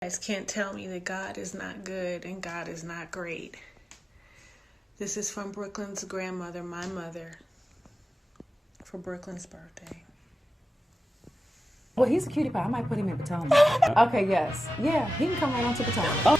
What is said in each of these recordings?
You guys can't tell me that God is not good and God is not great. This is from Brooklyn's grandmother, my mother, for Brooklyn's birthday. Well, he's a cutie pie. I might put him in Potomac. Okay, yes. Yeah, he can come right on to Potomac.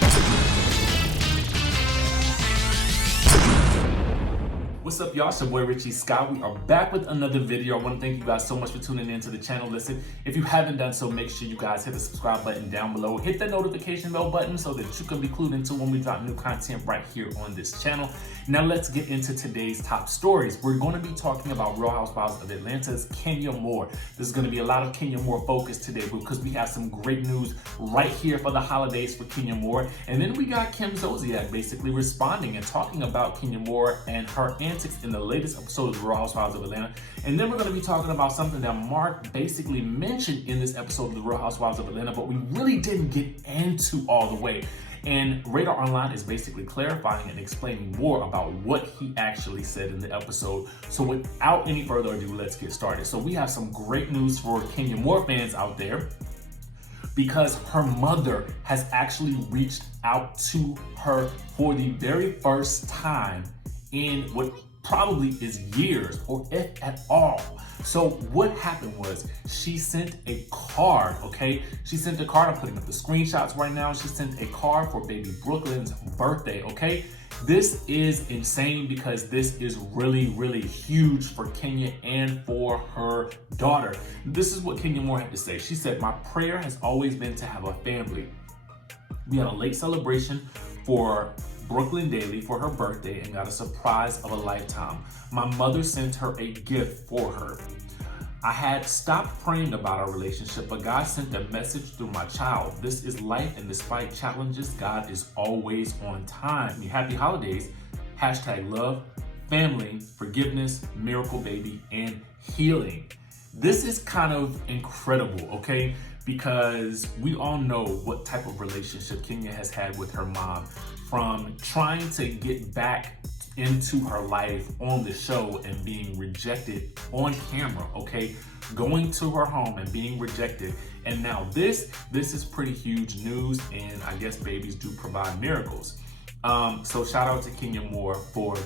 What's up, y'all? It's your boy Richie Scott. We are back with another video. I want to thank you guys so much for tuning in to the channel. Listen, if you haven't done so, make sure you guys hit the subscribe button down below. Hit the notification bell button so that you can be clued into when we drop new content right here on this channel. Now let's get into today's top stories. We're going to be talking about Real Housewives of Atlanta's Kenya Moore. This is going to be a lot of Kenya Moore focus today because we have some great news right here for the holidays for Kenya Moore. And then we got Kim ZOLCIAK basically responding and talking about Kenya Moore and her antics in the latest episode of Real Housewives of Atlanta. And then we're going to be talking about something that Mark basically mentioned in this episode of the Real Housewives of Atlanta, but we really didn't get into all the way. And Radar Online is basically clarifying and explaining more about what he actually said in the episode. So without any further ado, let's get started. So we have some great news for Kenya Moore fans out there, because her mother has actually reached out to her for the very first time in what probably is years, or if at all. So what happened was she sent a card, okay? She sent a card. I'm putting up the screenshots right now. She sent a card for baby Brooklyn's birthday, okay? This is insane because this is really, really huge for Kenya and for her daughter. This is what Kenya Moore had to say. She said, "My prayer has always been to have a family. We had a late celebration for Brooklyn Daly for her birthday and got a surprise of a lifetime. My mother sent her a gift for her. I had stopped praying about our relationship, but God sent a message through my child. This is life, and despite challenges, God is always on time. Happy holidays. Hashtag love, family, forgiveness, miracle baby, and healing." This is kind of incredible, okay? Because we all know what type of relationship Kenya has had with her mom, from trying to get back into her life on the show and being rejected on camera, okay? Going to her home and being rejected. And now this is pretty huge news, and I guess babies do provide miracles. So shout out to Kenya Moore for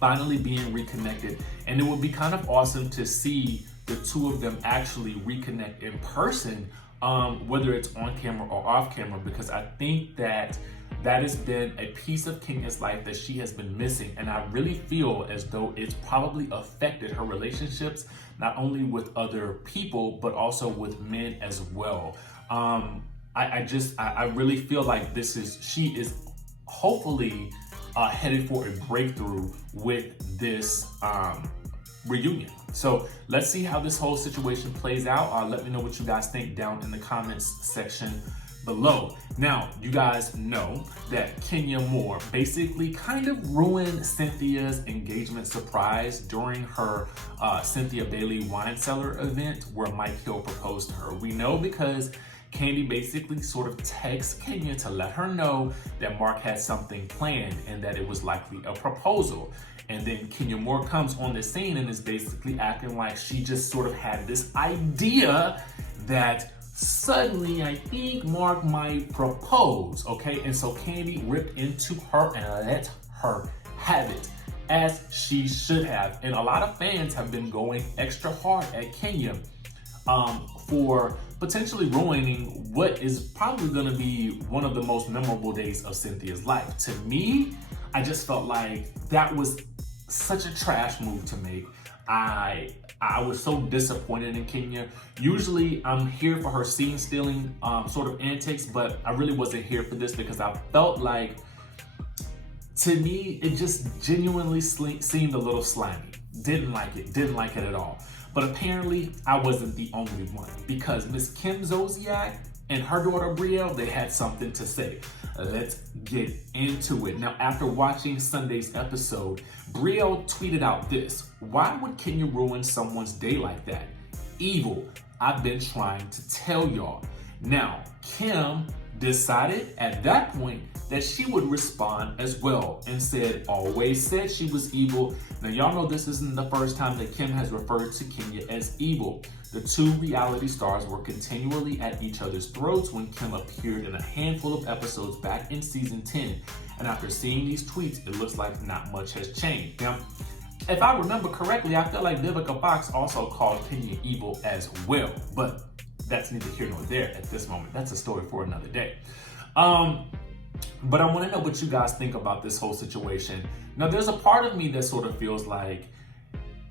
finally being reconnected. And it would be kind of awesome to see the two of them actually reconnect in person, whether it's on camera or off camera, because I think that has been a piece of Kenya's life that she has been missing. And I really feel as though it's probably affected her relationships, not only with other people, but also with men as well. I really feel like she is hopefully headed for a breakthrough with this reunion. So let's see how this whole situation plays out. Let me know what you guys think down in the comments section below. Now, you guys know that Kenya Moore basically kind of ruined Cynthia's engagement surprise during her Cynthia Daly wine cellar event where Mike Hill proposed to her. We know because Kandi basically sort of texts Kenya to let her know that Mark had something planned and that it was likely a proposal. And then Kenya Moore comes on the scene and is basically acting like she just sort of had this idea that suddenly I think Mark might propose, okay? And so Kandi ripped into her and let her have it, as she should have. And a lot of fans have been going extra hard at Kenya for potentially ruining what is probably going to be one of the most memorable days of Cynthia's life. To me, I just felt like that was such a trash move to make. I was so disappointed in Kenya. Usually I'm here for her scene stealing sort of antics, but I really wasn't here for this because I felt like, to me, it just genuinely seemed a little slimy. Didn't like it at all. But apparently I wasn't the only one, because Miss Kim ZOLCIAK and her daughter Brielle, they had something to say. Let's get into it. Now, after watching Sunday's episode, Brielle tweeted out this: "Why would Kenya ruin someone's day like that? Evil. I've been trying to tell y'all." Now, Kim decided at that point that she would respond as well and said, "Always said she was evil." Now, y'all know this isn't the first time that Kim has referred to Kenya as evil. The two reality stars were continually at each other's throats when Kim appeared in a handful of episodes back in season 10. And after seeing these tweets, it looks like not much has changed. Now, if I remember correctly, I feel like Vivica Fox also called Kenya evil as well, but that's neither here nor there at this moment. That's a story for another day. But I want to know what you guys think about this whole situation. Now, there's a part of me that sort of feels like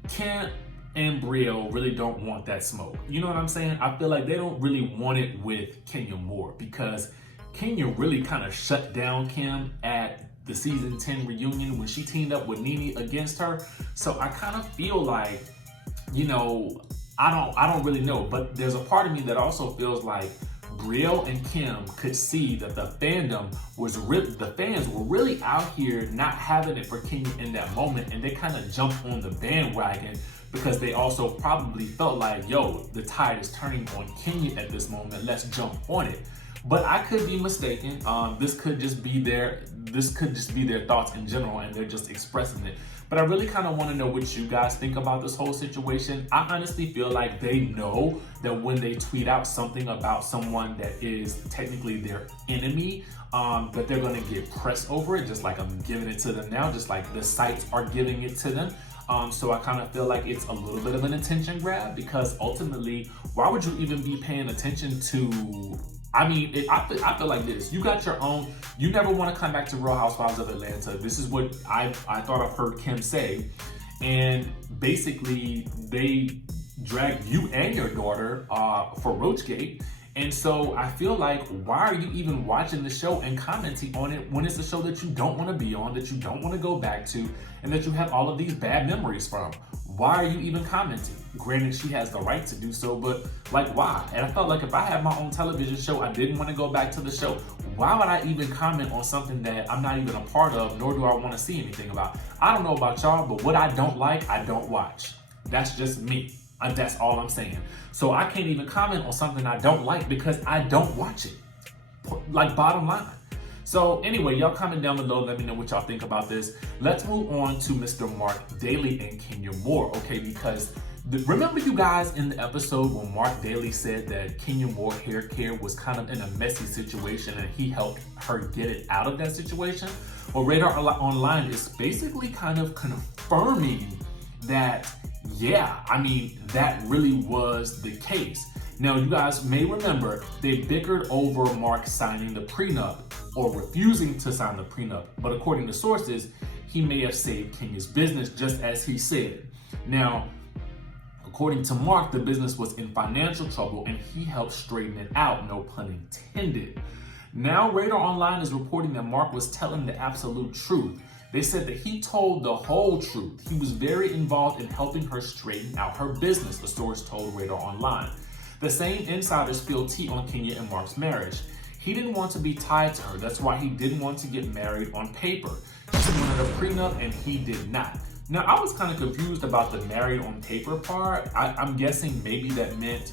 Kim and Brielle really don't want that smoke. You know what I'm saying? I feel like they don't really want it with Kenya more, because Kenya really kind of shut down Kim at the season 10 reunion when she teamed up with Nene against her. So I kind of feel like, you know, I don't really know, but there's a part of me that also feels like Brielle and Kim could see that the fans were really out here not having it for Kenya in that moment, and they kind of jumped on the bandwagon because they also probably felt like, yo, the tide is turning on Kenya at this moment, let's jump on it. But I could be mistaken. This could just be their thoughts in general, and they're just expressing it. But I really kind of want to know what you guys think about this whole situation. I honestly feel like they know that when they tweet out something about someone that is technically their enemy, that they're going to get press over it, just like I'm giving it to them now, just like the sites are giving it to them. So I kind of feel like it's a little bit of an attention grab, because ultimately, why would you even be paying attention to... I mean, I feel like this. You got your own. You never want to come back to Real Housewives of Atlanta. This is what I thought I've heard Kim say. And basically, they dragged you and your daughter for Roachgate. And so I feel like, why are you even watching the show and commenting on it when it's a show that you don't want to be on, that you don't want to go back to, and that you have all of these bad memories from? Why are you even commenting? Granted, she has the right to do so, but like, why? And I felt like if I had my own television show, I didn't want to go back to the show, why would I even comment on something that I'm not even a part of, nor do I want to see anything about? I don't know about y'all, but what I don't like, I don't watch. That's just me. That's all I'm saying. So I can't even comment on something I don't like because I don't watch it. Like, bottom line. So anyway, y'all comment down below. Let me know what y'all think about this. Let's move on to Mr. Mark Daly and Kenya Moore, okay? Because remember you guys in the episode when Mark Daly said that Kenya Moore hair care was kind of in a messy situation and he helped her get it out of that situation? Well, Radar Online is basically kind of confirming that, yeah, I mean, that really was the case. Now, you guys may remember they bickered over Mark signing the prenup or refusing to sign the prenup, but according to sources, he may have saved Kenya's business, just as he said. Now, according to Mark, the business was in financial trouble and he helped straighten it out, no pun intended. Now, Radar Online is reporting that Mark was telling the absolute truth. They said that he told the whole truth. He was very involved in helping her straighten out her business, the source told Radar Online. The same insiders spilled tea on Kenya and Mark's marriage. He didn't want to be tied to her. That's why he didn't want to get married on paper. She wanted a prenup and he did not. Now, I was kind of confused about the married on paper part. I'm guessing maybe that meant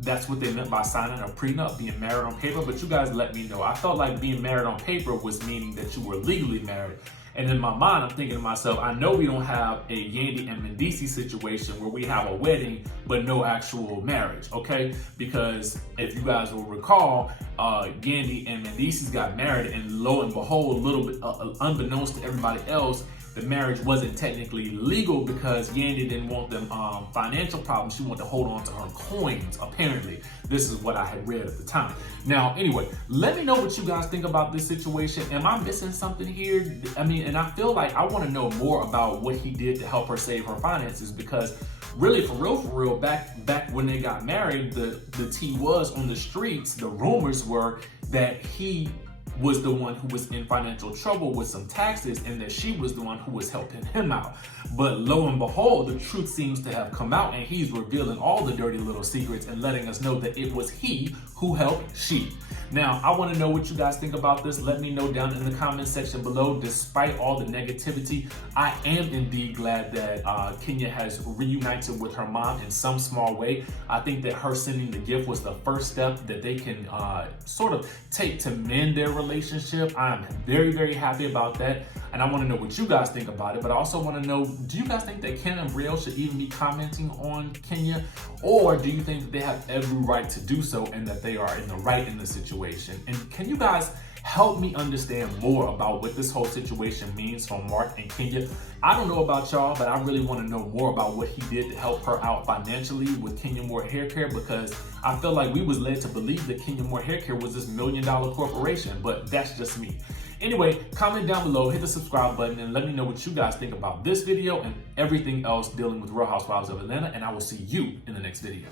that's what they meant by signing a prenup, being married on paper, but you guys let me know. I felt like being married on paper was meaning that you were legally married. And in my mind, I'm thinking to myself, I know we don't have a Yandy and Mendici situation where we have a wedding, but no actual marriage, okay? Because if you guys will recall, Yandy and Mendici's got married, and lo and behold, a little bit unbeknownst to everybody else, the marriage wasn't technically legal because Yandy didn't want them financial problems. She wanted to hold on to her coins, apparently. This is what I had read at the time. Now, anyway, let me know what you guys think about this situation. Am I missing something here? I mean, and I feel like I want to know more about what he did to help her save her finances, because really, for real, back when they got married, the tea was on the streets. The rumors were that he was the one who was in financial trouble with some taxes and that she was the one who was helping him out. But lo and behold, the truth seems to have come out and he's revealing all the dirty little secrets and letting us know that it was he who helped she. Now, I want to know what you guys think about this. Let me know down in the comment section below. Despite all the negativity, I am indeed glad that Kenya has reunited with her mom in some small way. I think that her sending the gift was the first step that they can sort of take to mend their relationship. I'm very, very happy about that. And I want to know what you guys think about it, but I also want to know, do you guys think that Ken and Brielle should even be commenting on Kenya? Or do you think that they have every right to do so and that they are in the right in the situation? And can you guys help me understand more about what this whole situation means for Mark and Kenya? I don't know about y'all, but I really want to know more about what he did to help her out financially with Kenya Moore Hair Care, because I feel like we was led to believe that Kenya Moore Hair Care was this $1 million corporation, but that's just me. Anyway, comment down below, hit the subscribe button, and let me know what you guys think about this video and everything else dealing with Real Housewives of Atlanta, and I will see you in the next video.